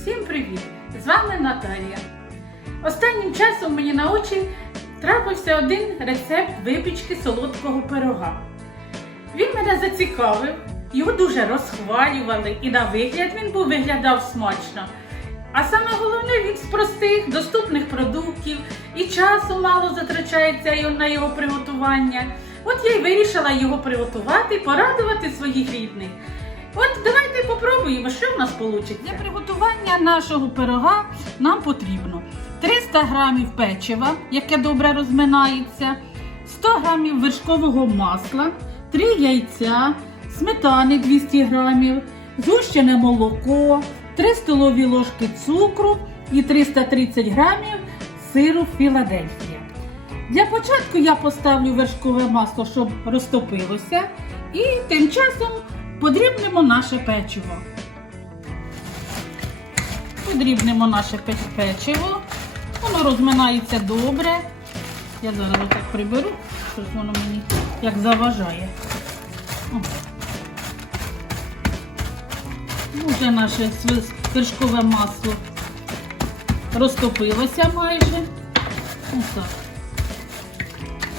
Всім привіт! З вами Наталія. Останнім часом мені на очі трапився один рецепт випічки солодкого пирога. Він мене зацікавив, його дуже розхвалювали, і на вигляд він був виглядав смачно. А саме головне, він з простих, доступних продуктів і часу мало затрачається на його приготування. От я й вирішила його приготувати порадувати своїх рідних. От давайте попробуємо, що в нас вийде. Для приготування нашого пирога нам потрібно 300 грамів печива, яке добре розминається, 100 грамів вершкового масла, 3 яйця, сметани 200 грамів, згущене молоко, 3 столові ложки цукру і 330 грамів сиру Філадельфія. Для початку я поставлю вершкове масло, щоб розтопилося, і тим часом подрібнемо наше печиво. Подрібнемо наше печиво. Воно розминається добре. Я зараз отак приберу, щоб воно мені як заважає. Ну, наше вершкове масло розтопилося майже. Ось так.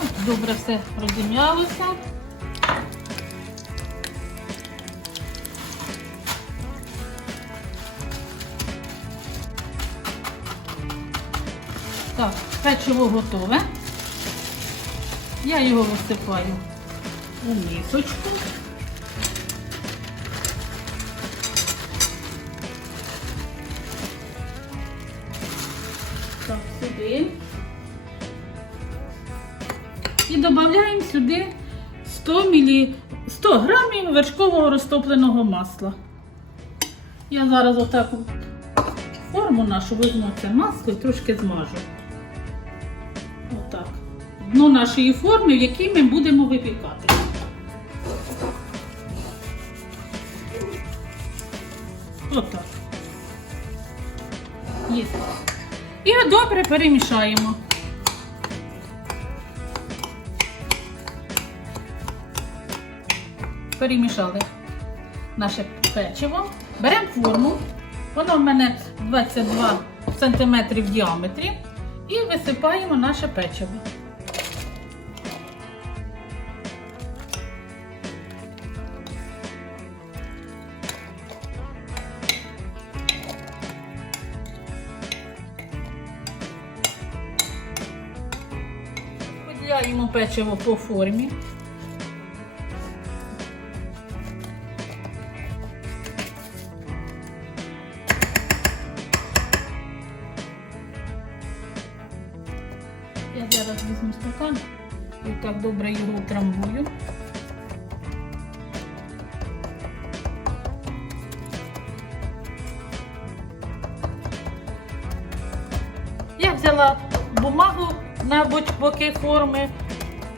От Добре все розім'ялося. Так, печиво готове. Я його висипаю у мисочку. Так, сюди. І додаємо сюди 100 мілі... 100 грамів вершкового розтопленого масла. Я зараз отак форму нашу візьму це масло і трошки змажу. Отак. Дно нашої форми, в якій ми будемо випікати. Отак. Є. І добре перемішаємо. Перемішали наше печиво. Беремо форму. Воно в мене 22 см в діаметрі. І висипаємо наше печиво. Поділяємо печиво по формі. Добре його утрамбую. Я взяла бумагу на боки форми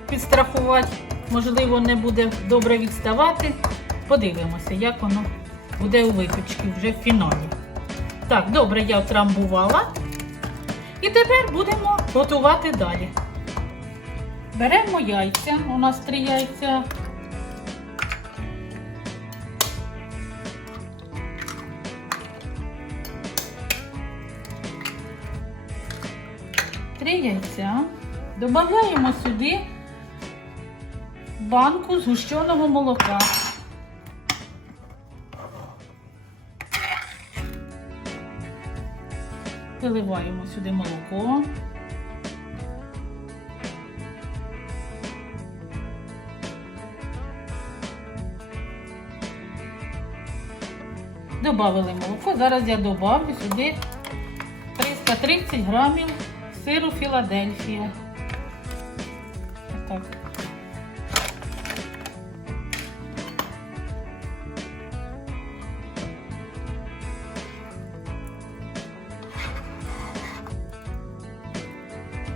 підстрахувати. Можливо, не буде добре відставати. Подивимося, як воно буде у випічці вже в фіналі. Так, добре, я втрамбувала. І тепер будемо готувати далі. Беремо яйця, у нас три яйця. Три яйця. Додаємо сюди банку згущеного молока. Виливаємо сюди молоко. Добавили молоко. Зараз я добавлю сюди 330 грамів сиру Філадельфія. Так.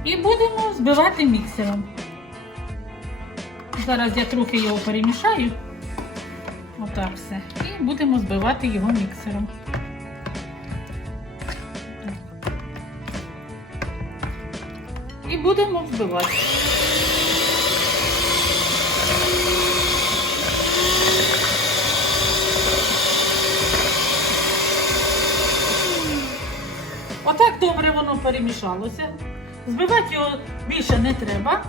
І будемо збивати міксером. Зараз я трохи його перемішаю. Отак все. І будемо збивати його міксером. І будемо взбивати. Отак добре воно перемішалося. Збивати його більше не треба.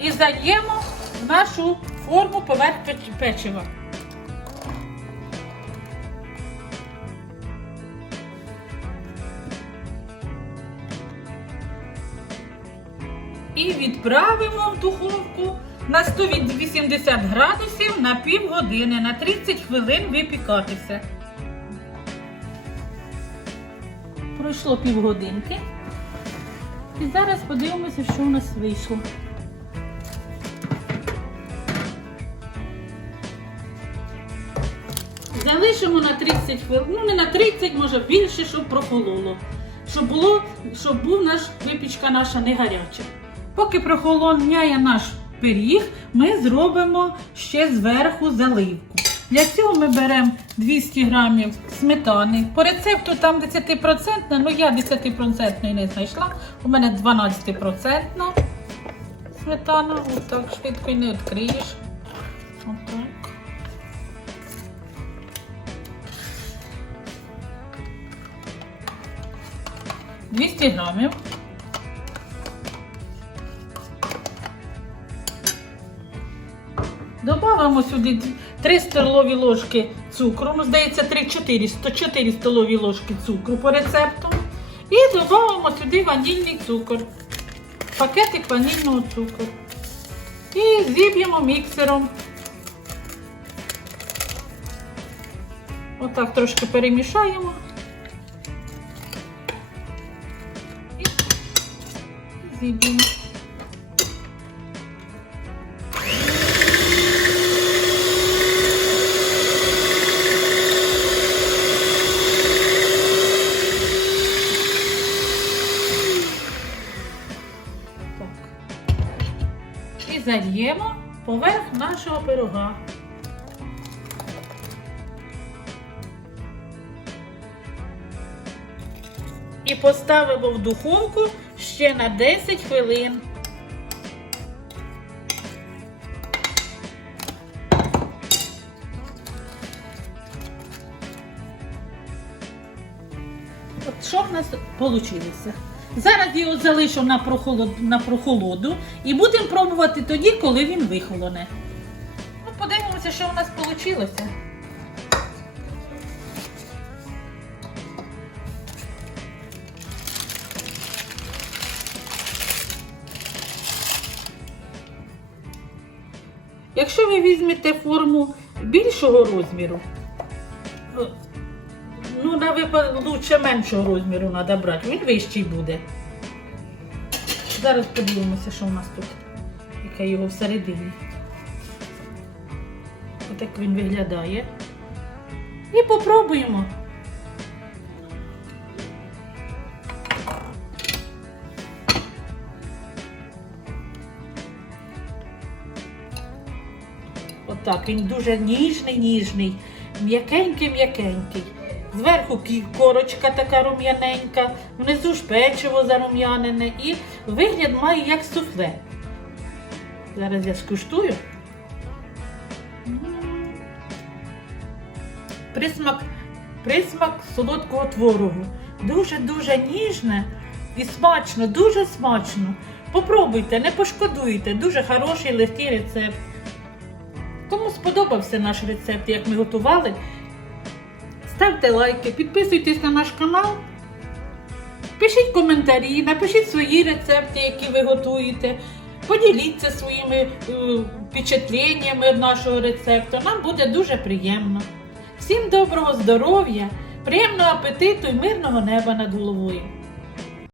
І зальємо в нашу форму поверх печ- печива. І відправимо в духовку на 180 градусів на півгодини, на 30 хвилин випікатися. Пройшло півгодинки. І зараз подивимося, що у нас вийшло. Залишимо на 30 хвилин, ну не на 30, може більше, щоб прохололо. Щоб було, щоб був наш випічка наша не гаряча. Поки прохолоняє наш пиріг, ми зробимо ще зверху заливку. Для цього ми беремо 200 грамів сметани. По рецепту там 10%, ну я 10% не знайшла. У мене 12% сметана. Отак швидко і не відкриєш. Отак. Двісті грамів. Добавимо сюди 3 столові ложки цукру, ну, здається, 3-4, 104 столові ложки цукру по рецепту. І додамо сюди ванільний цукор, пакетик ванільного цукру. І зіб'ємо міксером. Отак трошки перемішаємо. Так. І зальємо поверх нашого пирога. І поставимо в духовку ще на 10 хвилин. От що в нас вийшло? Зараз його залишу на, прохолод, на прохолоду і будемо пробувати тоді, коли він вихолоне. Ну, подивимося, що в нас вийшло. Якщо ви візьмете форму більшого розміру, ну, на випадок лучше меншого розміру треба брати, він вищий буде. Зараз подивимося, що у нас тут, яке його всередині. Отак він виглядає. І попробуємо. Отак, він дуже ніжний, ніжний, м'якенький, м'якенький. Зверху корочка така рум'яненька, внизу ж печиво зарум'янене і вигляд має як суфле. Зараз я скуштую. Присмак, присмак солодкого творогу. Дуже-дуже ніжне і смачно, дуже смачно. Попробуйте, не пошкодуйте. Дуже хороший легкий рецепт. Сподобався наш рецепт, як ми готували, ставте лайки, підписуйтесь на наш канал, пишіть коментарі, напишіть свої рецепти, які ви готуєте. Поділіться своїми е, впечатленнями від нашого рецепту. Нам буде дуже приємно. Всім доброго здоров'я, приємного апетиту і мирного неба над головою.